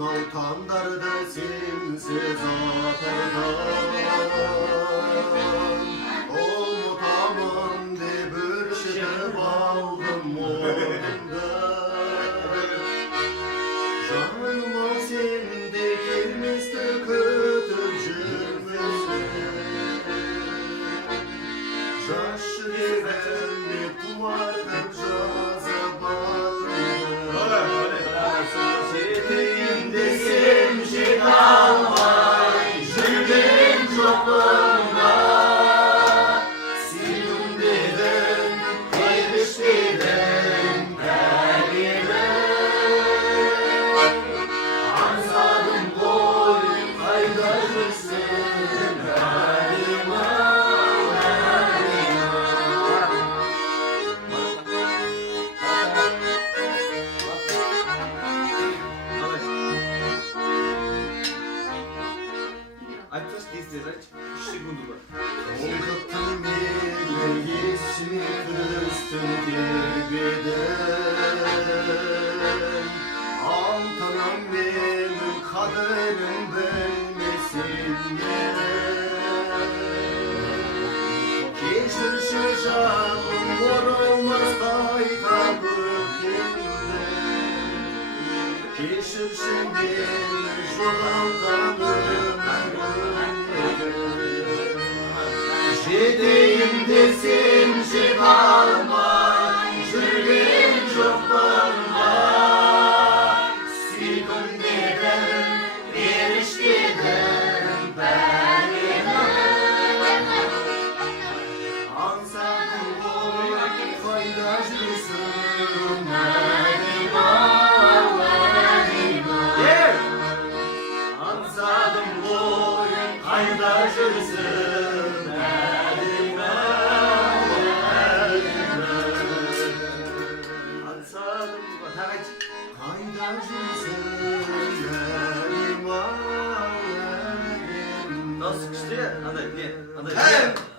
Altandardı simsiz atardan Olmutamın dibürşip aldım oğlumda Canıma sen dikilmiştir kötü cürmüzde Жашы дегенде туартып жаза батырды Жетейін десем жете алмай жүрген жоқпын Сүйдім дедің, қайғыш дедің пәлені Аңсадым ғой қайда жүрсің әлима Olqıttın meni esmi üstün derbedim Altanam benim kaderim bilmesin Keşir şu canım orulmaz kayda gökümden Keşir şu beni joğaltanım Жетейін десем жете алмай жүрген жоқпын Сүйдім дедің, періштедің пәлені Аңсадым ғой қайда жүрсің әлима Аңсадым ғой қайда жүрсің Қайда жүрсің әлима Дауысы күшті, андай, не, андай.